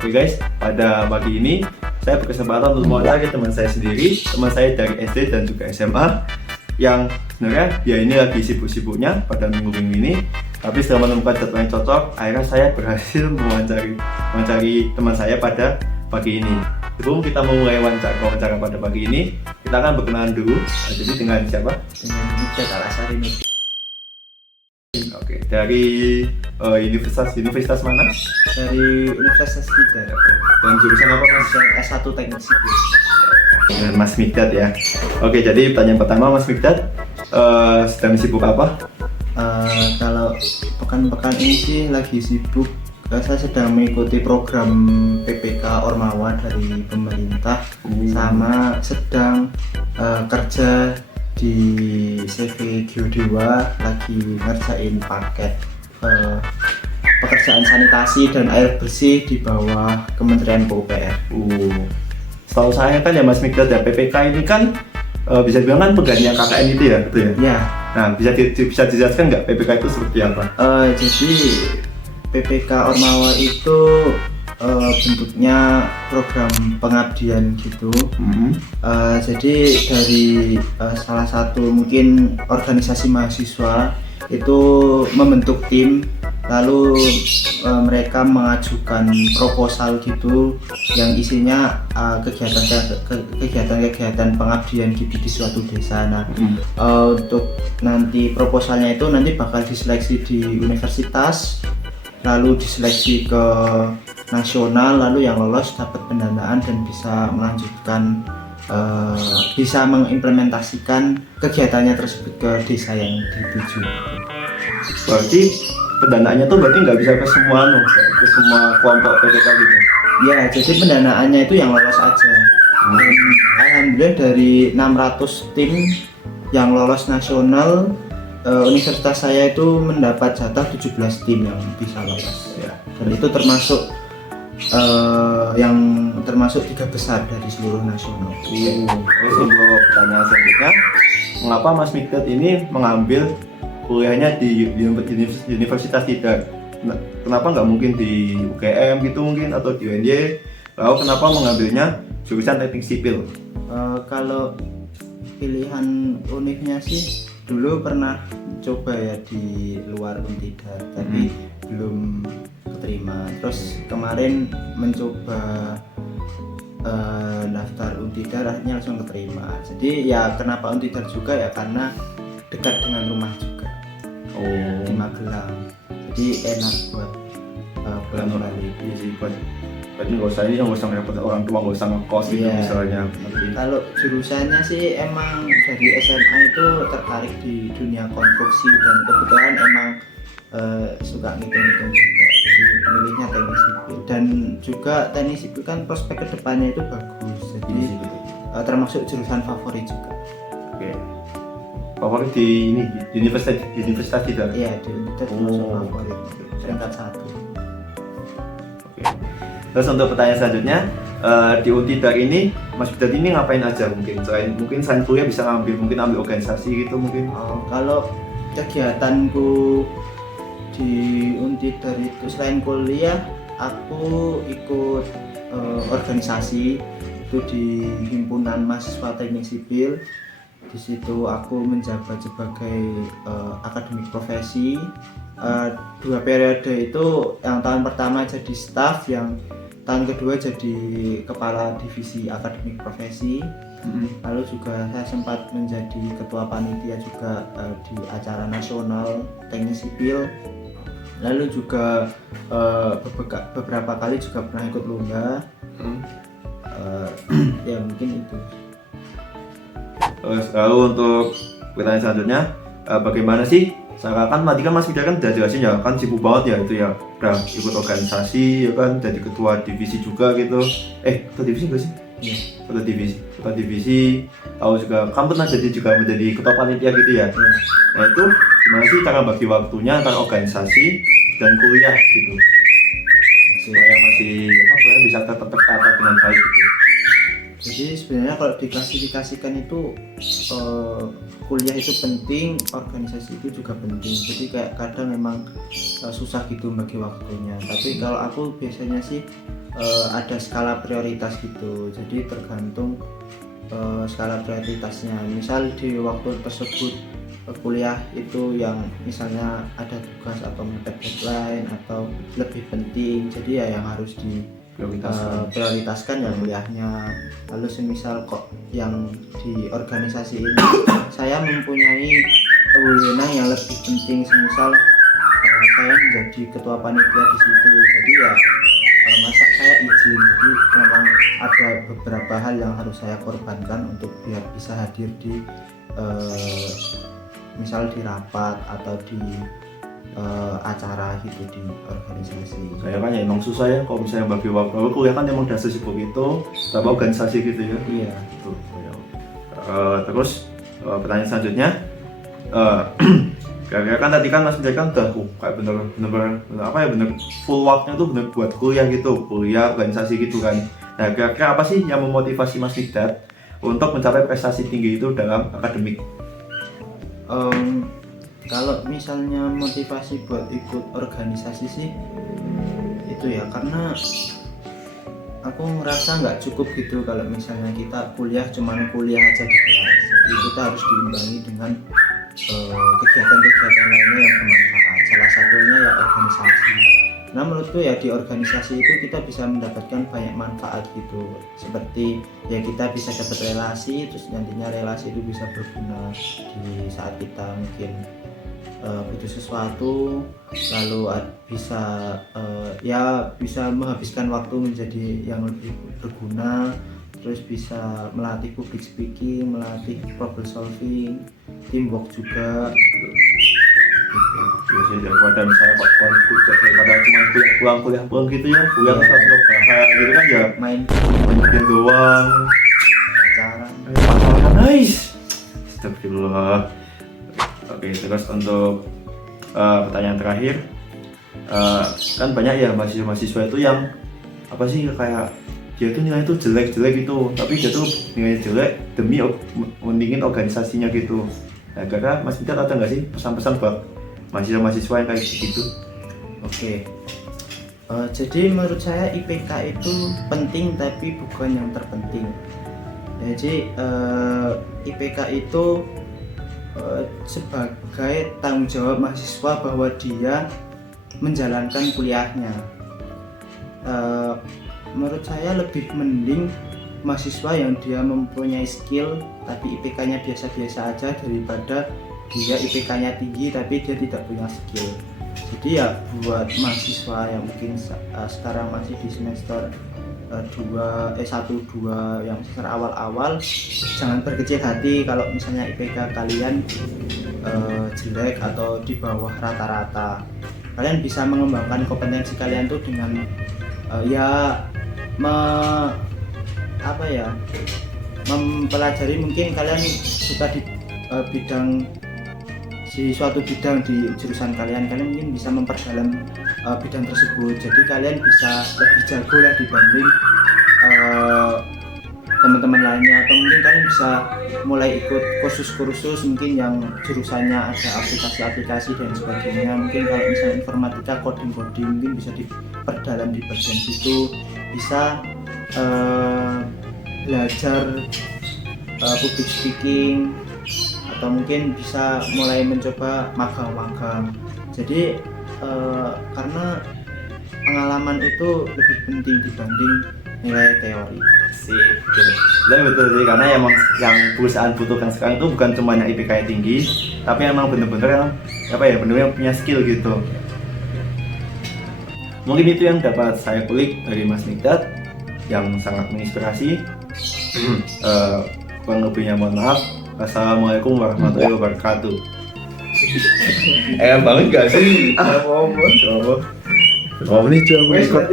Oke guys, pada pagi ini saya berkesempatan untuk mewawancarai teman saya sendiri, teman saya dari SD dan juga SMA yang sebenarnya ya ini lagi sibuk-sibuknya pada minggu-minggu ini. Tapi setelah menemukan jadwal yang cocok, akhirnya saya berhasil mewawancari teman saya pada pagi ini. Sebelum kita memulai wawancara pada pagi ini, kita akan berkenalan dulu. Jadi dengan siapa? Dengan Miftah Al-Asari. Oke, dari universitas mana? Dari Universitas Tidar. Dan jurusan apa mas? S1 Teknik Sipil. Dengan Mas Mikdad ya. Oke, jadi pertanyaan pertama Mas Mikdad, sedang sibuk apa? Kalau pekan-pekan ini sih lagi sibuk. Saya sedang mengikuti program PPK Ormawa dari pemerintah, sama sedang kerja di CV Geodewa, lagi ngerjain paket pekerjaan sanitasi dan air bersih di bawah Kementerian PUPR. Setahu saya kan ya Mas Mikdad ya, PPK ini kan bisa dibilang kan penggantinya KKN itu ya, betul ya? Ya. Nah, bisa dijelaskan nggak PPK itu seperti apa? Jadi PPK Ormawa itu bentuknya program pengabdian gitu. Jadi dari salah satu mungkin organisasi mahasiswa itu membentuk tim, lalu mereka mengajukan proposal gitu yang isinya kegiatan-kegiatan pengabdian gitu di suatu desa. Nah, untuk nanti proposalnya itu nanti bakal diseleksi di universitas, lalu diseleksi ke nasional, lalu yang lolos dapat pendanaan dan bisa melanjutkan bisa mengimplementasikan kegiatannya tersebut ke desa yang dituju. Berarti pendanaannya tuh berarti nggak bisa ke semua kelompok PPK gitu? Ya, jadi pendanaannya itu yang lolos aja. Dan alhamdulillah dari 600 tim yang lolos nasional, universitas saya itu mendapat jatah 17 tim yang bisa lolos ya. Dan itu termasuk termasuk 3 besar dari seluruh nasional. Terus untuk pertanyaan selanjutnya, mengapa Mas Mikdad ini mengambil kuliahnya di Universitas Tidar? Kenapa nggak mungkin di UGM gitu mungkin, atau di UNY? Lalu kenapa mengambilnya jurusan teknik sipil? Kalau pilihan univnya sih dulu pernah coba ya di luar Untidar, tapi belum keterima. Terus kemarin mencoba daftar Untidar, akhirnya langsung keterima. Jadi ya kenapa Untidar juga ya karena dekat dengan rumah juga. Di Magelang. Jadi enak buat pulang-balik. Iya sih, berarti nggak usah ngerepot orang tua, nggak usah ngekos gitu misalnya. Kalau jurusannya sih emang dari SMA itu tertarik di dunia konstruksi dan kebetulan emang suka ngitung-ngitung juga. Jadi milihnya teknik sipil, dan juga teknik sipil kan prospek kedepannya itu bagus. Jadi termasuk jurusan favorit juga. Oke. Favorit di ini Universitas Tidar? Iya, di Untidar termasuk favorit, peringkat 1. Oke. Terus untuk pertanyaan selanjutnya, di Untidar ini Mas Mikdad ini ngapain aja mungkin? Selain kuliah bisa ambil organisasi gitu mungkin? Kalau kegiatanku di Untidar itu selain kuliah, aku ikut organisasi itu di Himpunan Mahasiswa Teknik Sipil. Di situ aku menjabat sebagai akademik profesi. 2 periode itu, yang tahun pertama jadi staf, yang tahun kedua jadi kepala divisi akademik profesi. Lalu juga saya sempat menjadi ketua panitia juga di acara nasional teknik sipil. Lalu juga beberapa kali juga pernah ikut lomba. Ya mungkin itu. Lalu untuk pertanyaan selanjutnya, bagaimana sih? Kan tadi kan Mas Mikdad kan udah jelasin ya, kan sibuk banget ya itu ya, udah ikut organisasi ya kan, jadi ketua divisi juga gitu. Ketua divisi nggak sih? Iya. Ketua divisi. Lalu juga kan pernah juga menjadi ketua panitia gitu ya. Nah itu gimana sih cara bagi waktunya antara organisasi dan kuliah gitu, supaya kuliah bisa tetap tertata dengan baik gitu? Jadi sebenarnya kalau diklasifikasikan itu kuliah itu penting, organisasi itu juga penting. Jadi kayak kadang memang susah gitu bagi waktunya. Tapi kalau aku biasanya sih ada skala prioritas gitu. Jadi tergantung skala prioritasnya. Misal di waktu tersebut kuliah itu yang misalnya ada tugas atau mepet deadline atau lebih penting, jadi ya yang harus prioritaskan ya kuliahnya. Lalu semisal kok yang di organisasi ini saya mempunyai wewenang yang lebih penting, semisal saya menjadi ketua panitia di situ, jadi ya masa saya izin, jadi memang ada beberapa hal yang harus saya korbankan untuk biar bisa hadir di misal di rapat atau di acara gitu di organisasi. Kayak kan ya emang susah ya kalau misalnya bagi waktu. Kuliah kan emang udah sesibuk itu, tambah organisasi gitu ya. Iya. Tuh, terus pertanyaan selanjutnya, kira-kira kan tadi kan Mas Wijaya kan udah kayak bener apa ya, bener full waktunya tuh bener buat kuliah gitu, kuliah organisasi gitu kan. Nah kira-kira apa sih yang memotivasi Mas Wijaya untuk mencapai prestasi tinggi itu dalam akademik? Kalau misalnya motivasi buat ikut organisasi sih itu ya karena aku ngerasa nggak cukup gitu kalau misalnya kita cuman kuliah aja di kelas. Jadi kita harus diimbangi dengan kegiatan-kegiatan lainnya yang bermanfaat. Salah satunya ya organisasi. Nah menurutku ya di organisasi itu kita bisa mendapatkan banyak manfaat gitu, seperti ya kita bisa dapat relasi, terus nantinya relasi itu bisa berguna di saat kita mungkin butuh sesuatu, lalu bisa bisa menghabiskan waktu menjadi yang lebih berguna, terus bisa melatih public speaking, melatih problem solving, teamwork juga. Ya sih, daripada misalnya daripada cuma kuliah pulang gitu ya, kuliah terus langsung bahan gitu kan ya, main game doang, pacaran. Nice. Astagfirullah. Oke, terus untuk pertanyaan terakhir, kan banyak ya mahasiswa itu yang apa sih, kayak dia tuh nilai itu jelek gitu, tapi dia tuh nilai jelek demi mendingin organisasinya gitu. Nah, karena Mas Wijaya ada nggak sih pesan-pesan buat mahasiswa yang kayak gitu? Oke. Jadi menurut saya IPK itu penting tapi bukan yang terpenting. Jadi IPK itu sebagai tanggung jawab mahasiswa bahwa dia menjalankan kuliahnya. Menurut saya lebih mending mahasiswa yang dia mempunyai skill tapi IPK-nya biasa-biasa aja daripada dia IPK-nya tinggi tapi dia tidak punya skill. Jadi ya buat mahasiswa yang mungkin sekarang masih di semester 1-2 yang semester awal-awal, jangan berkecil hati kalau misalnya IPK kalian jelek atau di bawah rata-rata. Kalian bisa mengembangkan kompetensi kalian tuh dengan mempelajari, mungkin kalian suka di suatu bidang di jurusan kalian mungkin bisa memperdalam bidang tersebut, jadi kalian bisa lebih jago lah dibanding teman-teman lainnya, atau mungkin kalian bisa mulai ikut kursus-kursus mungkin yang jurusannya ada aplikasi-aplikasi dan sebagainya. Mungkin kalau misalnya informatika, coding mungkin bisa diperdalam di bagian situ, bisa belajar public speaking, atau mungkin bisa mulai mencoba magang-magang. Jadi karena pengalaman itu lebih penting dibanding nilai teori. Sip, betul sih, karena emang yang perusahaan butuhkan sekarang itu bukan cuma yang IPK yang tinggi, tapi emang bener-bener yang punya skill gitu. Mungkin itu yang dapat saya kulik dari Mas Wijaya yang sangat menginspirasi. Kurang lebihnya mohon maaf. Assalamualaikum warahmatullahi wabarakatuh. Banget gak sih? Ngomong nih coba ikut.